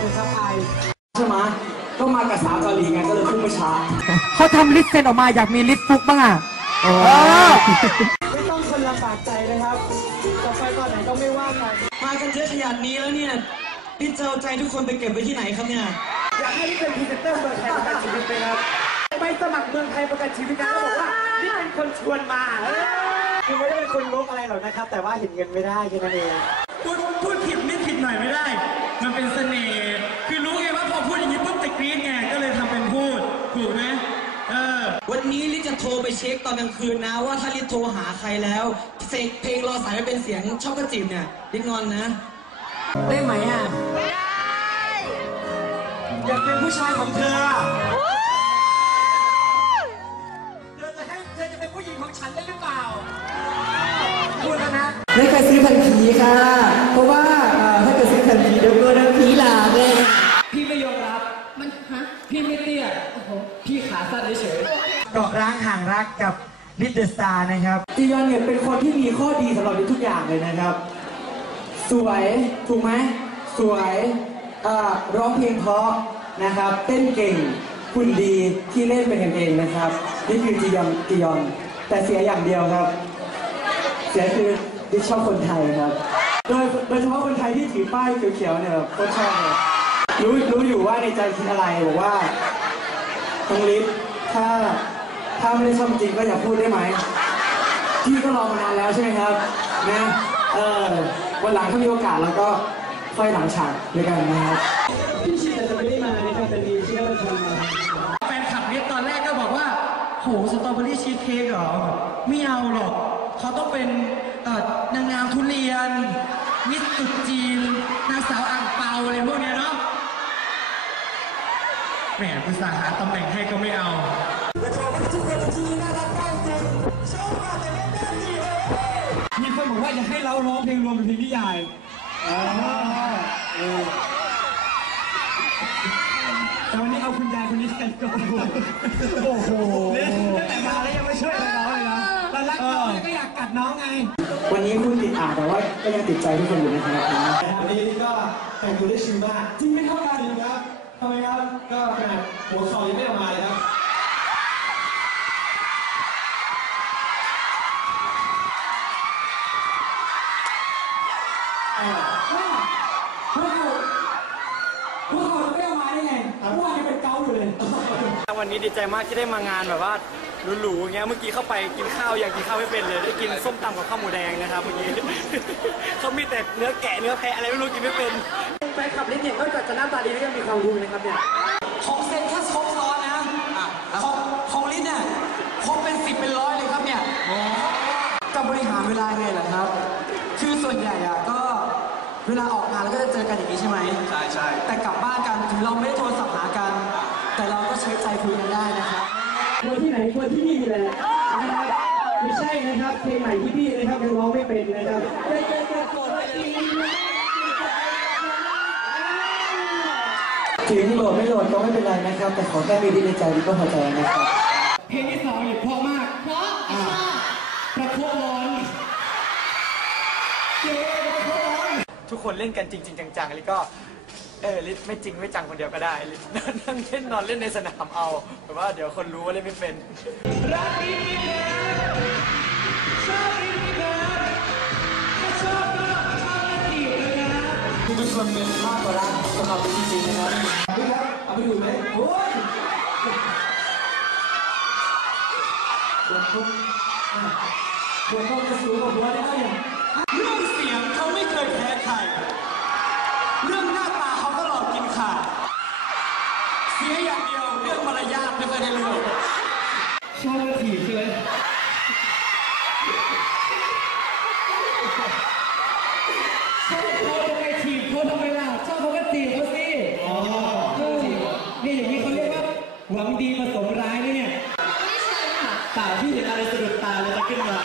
ช่ไหมก็มากับสาวเกาหลีไงก็เลยพุ่งมาช้าเขาทำลิสต์เซนออกมาอยากมีลิสต์ฟุกบ้างอะเออไม่ต้องคนลำบากใจนะครับจะไปตอนไหนก็ไม่ว่ากันมากันเยอะขนาดนี้แล้วเนี่ยพี่จะเอาใจทุกคนไปเก็บไว้ที่ไหนครับเนี่ยอยากให้นี่เป็นพรีเซนเตอร์เมืองไทยประกันชีวิตไหมครับไปสมัครเมืองไทยประกันชีวิตนะแล้วบอกว่านี่เป็นคนชวนมาเออคือไม่ได้เป็นคนงกอะไรหรอกนะครับ แต่ว่าเห็นเงินไม่ได้แค่นั้นเองพูดพูดผิดนิดผิดหน่อยไม่ได้ มันเป็นเสน่ห์ คือรู้ไงว่าพอพูดอย่างนี้ปุ๊บจะกรี๊ดไง ก็เลยทำเป็นพูด ถูกไหมเออ วันนี้ลิศจะโทรไปเช็คตอนกลางคืนนะว่าถ้าลิศโทรหาใครแล้วเสกเพลงรอสายไม่เป็นเสียงชอบกระจิบเนี่ยลิศงอนนะ ได้ไหมอะอยากเป็นผู้ชายของเธอเธอจะให้เธอจะเป็นผู้หญิงของฉันได้หรือเปล่าพูดแล้วนะไม่เคยซื้อแผ่นผีค่ะ ยวกลัวโดนผีหลอกเลยพี่ไม่ยอมรับ มันฮะ พี่ไม่เตี้ย โอ้โห พี่ขาสั้นเฉยเกาะร้างห่างรักกับลิดเดอร์สตาร์นะครับจียอนเนี่ยเป็นคนที่มีข้อดีสำหรับลิศทุกอย่างเลยนะครับ สวย ถูกไหม สวยเอ่อร้องเพลงเพราะนะครับ เต้นเก่ง คุณดีที่เล่นเป็นกันเองนะครับ นี่คือจียอนจียอน แต่เสียอย่างเดียวครับ เสียคือดิชอบคนไทยครับ โดยโดยเฉพาะคนไทยที่ถือป้ายเขียวๆเนี่ยแบบโคตรชอบเลยรู้รู้อยู่ว่าในใจคิดอะไรบอกว่าตรงลิฟถ้าถ้าไม่ได้ชอบจริงก็อย่าพูดได้ไหมพี่ก็รอมานานแล้วใช่ไหมครับนะเออวันหลังถ้ามีโอกาสเราก็ค่อยหลังฉากด้วยกันนะครับพี่ชีจะไม่ได้มานะครับแต่ดีที่ก็ชวนมาแฟนคลับเนี่ยตอนแรกก็บอกว่าโหสตรอเบอรี่ชีสเค้กเหรอไม่เอาหรอกเขาต้องเป็น เอ่อนางงามทุเรียน มิสตุดจีน นางสาวอ่างเปาอะไรพวกเนี้ยเนาะแหมอุตส่าห์หาตำแหน่งให้ก็ไม่เอา มีคนบอกว่าอยากให้เราร้องเพลงรวมเป็นเพลงนิยายอ๋อเออแต่วันนี้เอาคุณยายคนนี้แทนก่อนโอ้โห ตั้งแต่มาแล้วยังไม่ช่วยอะไรน้องเลยนะ เรารักน้องแล้วก็อยากกัดน้องไง วันนี้คุณติดอ่านแต่ว่าก็ยังติดใจทุกคนอยู่นะครับวันนี้ก็แต่งตัวได้ชิลมากจริงไม่เท่ากันครับทำไมครับ ก็ขนาดหัวเข่ายังไม่ออกมาเลยครับพวกเขาพวกเขาไม่เอามาได้ไงเมื่อวานยังเป็นเกาอยู่เลย วันนี้ดีใจมากที่ได้มางานแบบว่าหรูๆอย่างเงี้ยเมื่อกี้เข้าไปกินข้าวยังกินข้าวไม่เป็นเลย ได้กินส้มตำกับข้าวหมูแดงนะครับเมื่อกี้เขามีแต่เนื้อแกะเนื้อแพะอะไรไม่รู้กินไม่เป็นแฟนคลับลิ้นเนี่ยนอกจากจะหน้าตาดีแล้วยังมีความรู้นะครับเนี่ยของเซนแค่ครบซ้อนนะของของลิศเนี่ยครบเป็นสิบเป็นร้อยเลยครับเนี่ยจะบริหารเวลาไงเหรอครับ คือส่วนใหญ่อะก็เวลาออกงานแล้วก็จะเจอกันอย่างนี้ใช่ไหมใช่ใช่แต่กลับบ้านกันถึงเราไม่ได้โทรศัพท์หากัน แต่เราก็ใช้ใจคุยกันได้นะครับควรที่ไหนควรที่นี่แหละนะครับไม่ใช่นะครับเพลงใหม่ที่พี่นะครับยังร้องไม่เป็นนะครับถึงโหลดไม่โหลดก็ไม่เป็นไรนะครับ แต่ขอแค่มีดีในใจนี่ก็พอใจแล้วนะครับเพลงที่สองเนี่ยเพราะมากเพราะประโคร้อนทุกคนเล่นกันจริง ๆ จังๆลิก็ เออลิไม่จริงไม่จังคนเดียวก็ได้ลินั่งเล่นนอนเล่นในสนามเอาแต่ว่าเดี๋ยวคนรู้ว่าเล่นไม่เป็นทุกคนเป็นภาพรักสำหรับจริงๆนะครับพี่ครับเอาไปดูไหมโอ้ยส่วนทุกส่วนต้องจะสูงกว่าหัวได้ก็อย่างเรื่องเสียงเขาไม่เคยแพ้ใคร เรื่องหน้า ไม่เคยได้เลยชอบมาถีบเลยชอบเขาทำไมถีบเขาทำไมล่ะชอบเขาก็ถีบเขาสิอ๋อนี่อย่างนี้เขาเรียกว่าหวังดีผสมร้ายนะเนี่ยเปล่าพี่เห็นอะไรสะดุดตาเลยจะขึ้นมา